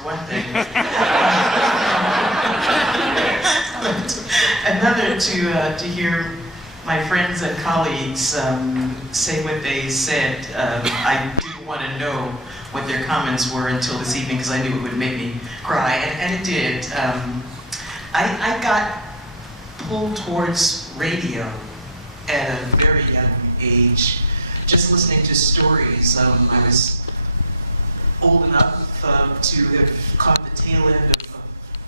for one thing. Another, to hear my friends and colleagues say what they said. I didn't want to know what their comments were until this evening because I knew it would make me cry, and it did. I got pulled towards radio at a very young age, just listening to stories. I was old enough to have caught the tail end of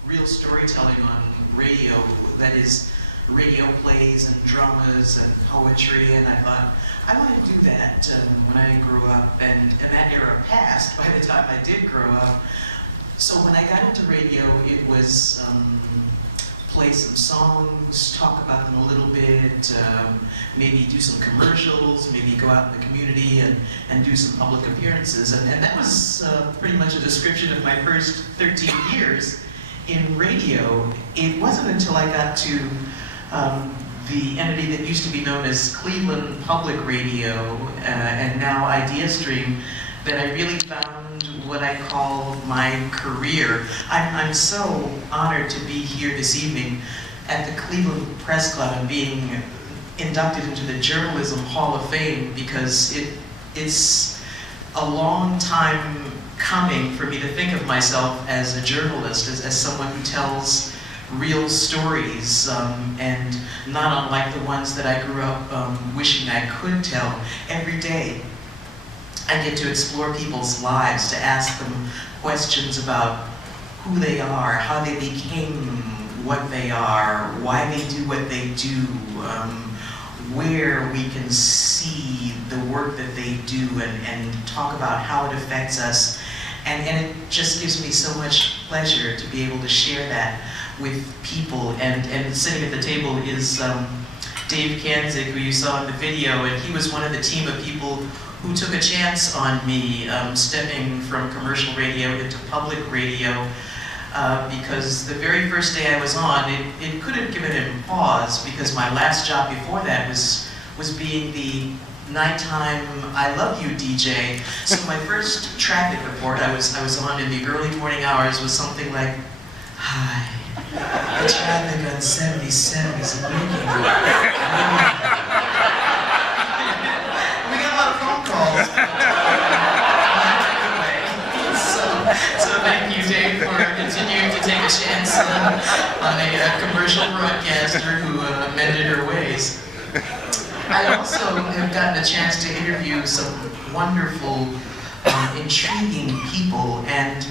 real storytelling on radio, that is, radio plays and dramas and poetry, and I thought, I want to do that when I grew up, and that era passed by the time I did grow up. So when I got into radio, it was play some songs, talk about them a little bit, maybe do some commercials, maybe go out in the community and do some public appearances. And that was pretty much a description of my first 13 years in radio. It wasn't until I got to the entity that used to be known as Cleveland Public Radio, and now ideastream, that I really found what I call my career. I'm so honored to be here this evening at the Cleveland Press Club and being inducted into the Journalism Hall of Fame, because it's a long time coming for me to think of myself as a journalist, as someone who tells real stories, and not unlike the ones that I grew up wishing I could tell. Every day I get to explore people's lives, to ask them questions about who they are, how they became what they are, why they do what they do, where we can see the work that they do, and talk about how it affects us. And it just gives me so much pleasure to be able to share that with people. And sitting at the table is Dave Kanzig, who you saw in the video, and he was one of the team of people who took a chance on me stepping from commercial radio into public radio, because the very first day I was on, it could have given him pause, because my last job before that was being the nighttime I Love You DJ. So my first traffic report I was on in the early morning hours was something like, "Hi, the traffic on 77 is leaking." We got a lot of phone calls. So thank you, Dave, for continuing to take a chance on a commercial broadcaster who mended her ways. I also have gotten a chance to interview some wonderful, intriguing people, and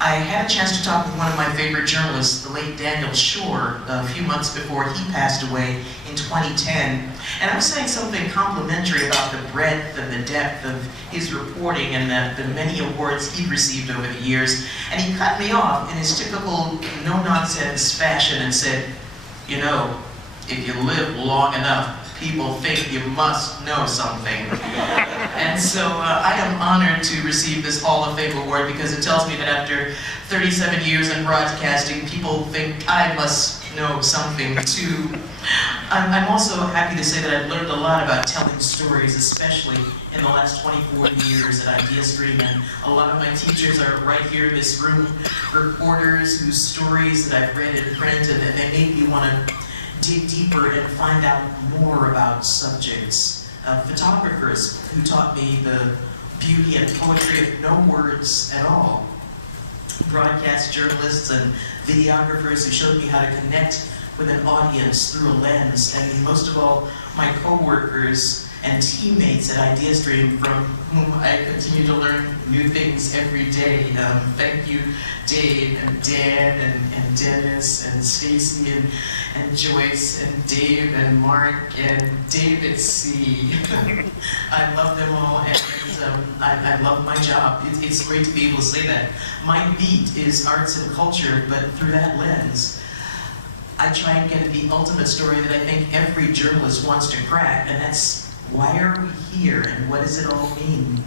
I had a chance to talk with one of my favorite journalists, the late Daniel Shore, a few months before he passed away in 2010. And I was saying something complimentary about the breadth and the depth of his reporting and the many awards he'd received over the years. And he cut me off in his typical no-nonsense fashion and said, "You know, if you live long enough, people think you must know something." And so I am honored to receive this Hall of Fame award, because it tells me that after 37 years in broadcasting, people think I must know something too. I'm also happy to say that I've learned a lot about telling stories, especially in the last 24 years at ideastream, and a lot of my teachers are right here in this room, reporters whose stories that I've read in print and that they make me want to dig deeper and find out more about subjects. Photographers who taught me the beauty and poetry of no words at all. Broadcast journalists and videographers who showed me how to connect with an audience through a lens. And most of all, my co-workers and teammates at ideastream, from whom I continue to learn new things every day. Thank you, Dave and Dan and Dennis and Stacy and Joyce and Dave and Mark and David C. I love them all, and I love my job. It's great to be able to say that. My beat is arts and culture, but through that lens, I try and get at the ultimate story that I think every journalist wants to crack, and that's, why are we here, and what does it all mean?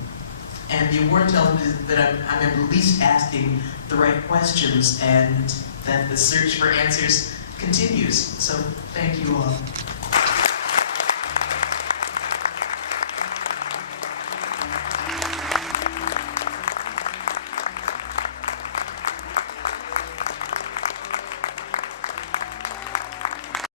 And the award tells me that I'm at least asking the right questions, and that the search for answers continues. So thank you all.